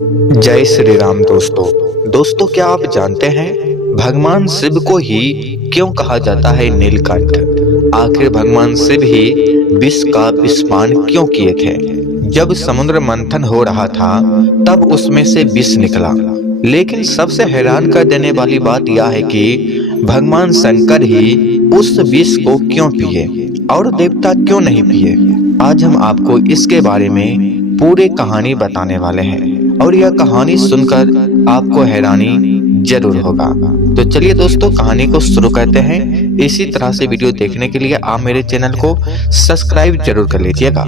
जय श्री राम दोस्तों क्या आप जानते हैं भगवान शिव को ही क्यों कहा जाता है नीलकंठ। आखिर भगवान शिव ही विष का विषपान क्यों किए थे। जब समुद्र मंथन हो रहा था तब उसमें से विष निकला, लेकिन सबसे हैरान कर देने वाली बात यह है कि भगवान शंकर ही उस विष को क्यों पिए और देवता क्यों नहीं पिए। आज हम आपको इसके बारे में पूरी कहानी बताने वाले हैं और यह कहानी सुनकर आपको हैरानी जरूर होगा। तो चलिए दोस्तों कहानी को शुरू करते हैं। इसी तरह से वीडियो देखने के लिए आप मेरे चैनल को सब्सक्राइब जरूर कर लीजिएगा।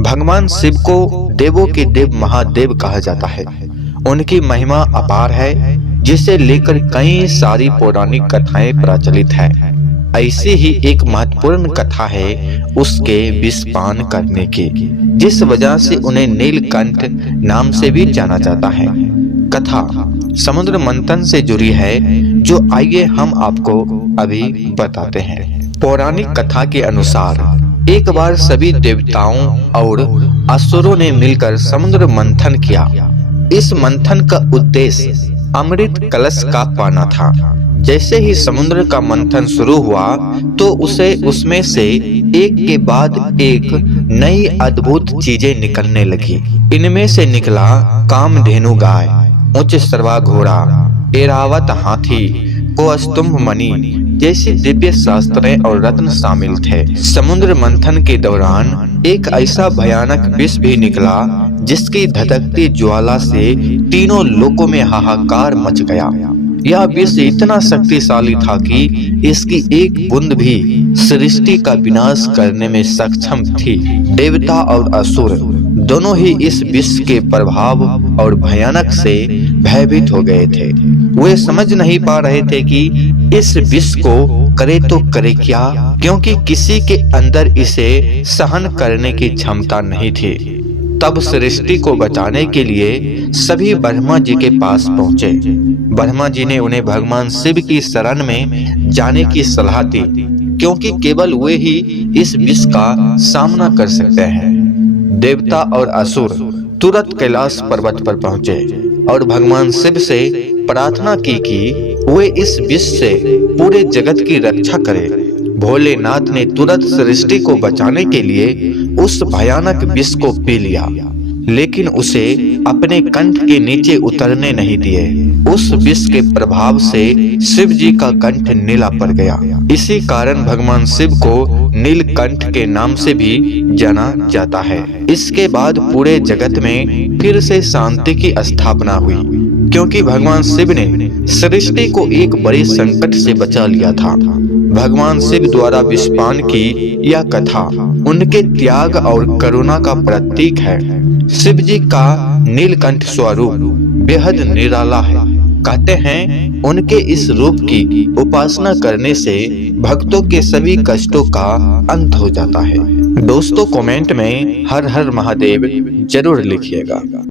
भगवान शिव को देवों के देव महादेव कहा जाता है। उनकी महिमा अपार है, जिसे लेकर कई सारी पौराणिक कथाएं प्रचलित है। ऐसी ही एक महत्वपूर्ण कथा है उसके विषपान करने की, जिस वजह से उन्हें नीलकंठ नाम से भी जाना जाता है। कथा समुद्र मंथन से जुड़ी है, जो आइए हम आपको अभी बताते हैं। पौराणिक कथा के अनुसार एक बार सभी देवताओं और असुरों ने मिलकर समुद्र मंथन किया। इस मंथन का उद्देश्य अमृत कलश का पाना था। जैसे ही समुद्र का मंथन शुरू हुआ तो उसे उसमें से एक के बाद एक नई अद्भुत चीजें निकलने लगी। इनमें से निकला कामधेनु गाय, उच्च सर्वा घोड़ा, ऐरावत हाथी, कौस्तुभ मणि जैसी दिव्य शास्त्रें और रत्न शामिल थे। समुद्र मंथन के दौरान एक ऐसा भयानक विष भी निकला जिसकी धधकती ज्वाला से तीनों लोकों में हाहाकार मच गया। यह विष इतना शक्तिशाली था कि इसकी एक बूंद भी सृष्टि का विनाश करने में सक्षम थी। देवता और असुर दोनों ही इस विष के प्रभाव और भयानक से भयभीत हो गए थे। वे समझ नहीं पा रहे थे कि इस विष को करे तो करे क्या, क्योंकि किसी के अंदर इसे सहन करने की क्षमता नहीं थी। तब सृष्टि को बचाने के लिए सभी ब्रह्मा जी के पास पहुंचे। ब्रह्मा जी ने उन्हें भगवान शिव की शरण में जाने की सलाह दी, क्योंकि केवल वे ही इस विष का सामना कर सकते हैं। देवता और असुर तुरंत कैलाश पर्वत पर पहुंचे और भगवान शिव से प्रार्थना की कि वे इस विष से पूरे जगत की रक्षा करें। भोलेनाथ ने तुरंत सृष्टि को बचाने के लिए उस भयानक विष को पी लिया, लेकिन उसे अपने कंठ के नीचे उतरने नहीं दिए। उस विष के प्रभाव से शिव जी का कंठ नीला पड़ गया। इसी कारण भगवान शिव को नीलकंठ के नाम से भी जाना जाता है। इसके बाद पूरे जगत में फिर से शांति की स्थापना हुई, क्योंकि भगवान शिव ने सृष्टि को एक बड़े संकट से बचा लिया था। भगवान शिव द्वारा विषपान की यह कथा उनके त्याग और करुणा का प्रतीक है। शिव जी का नीलकंठ स्वरूप बेहद निराला है। कहते हैं उनके इस रूप की उपासना करने से भक्तों के सभी कष्टों का अंत हो जाता है। दोस्तों कमेंट में हर हर महादेव जरूर लिखिएगा।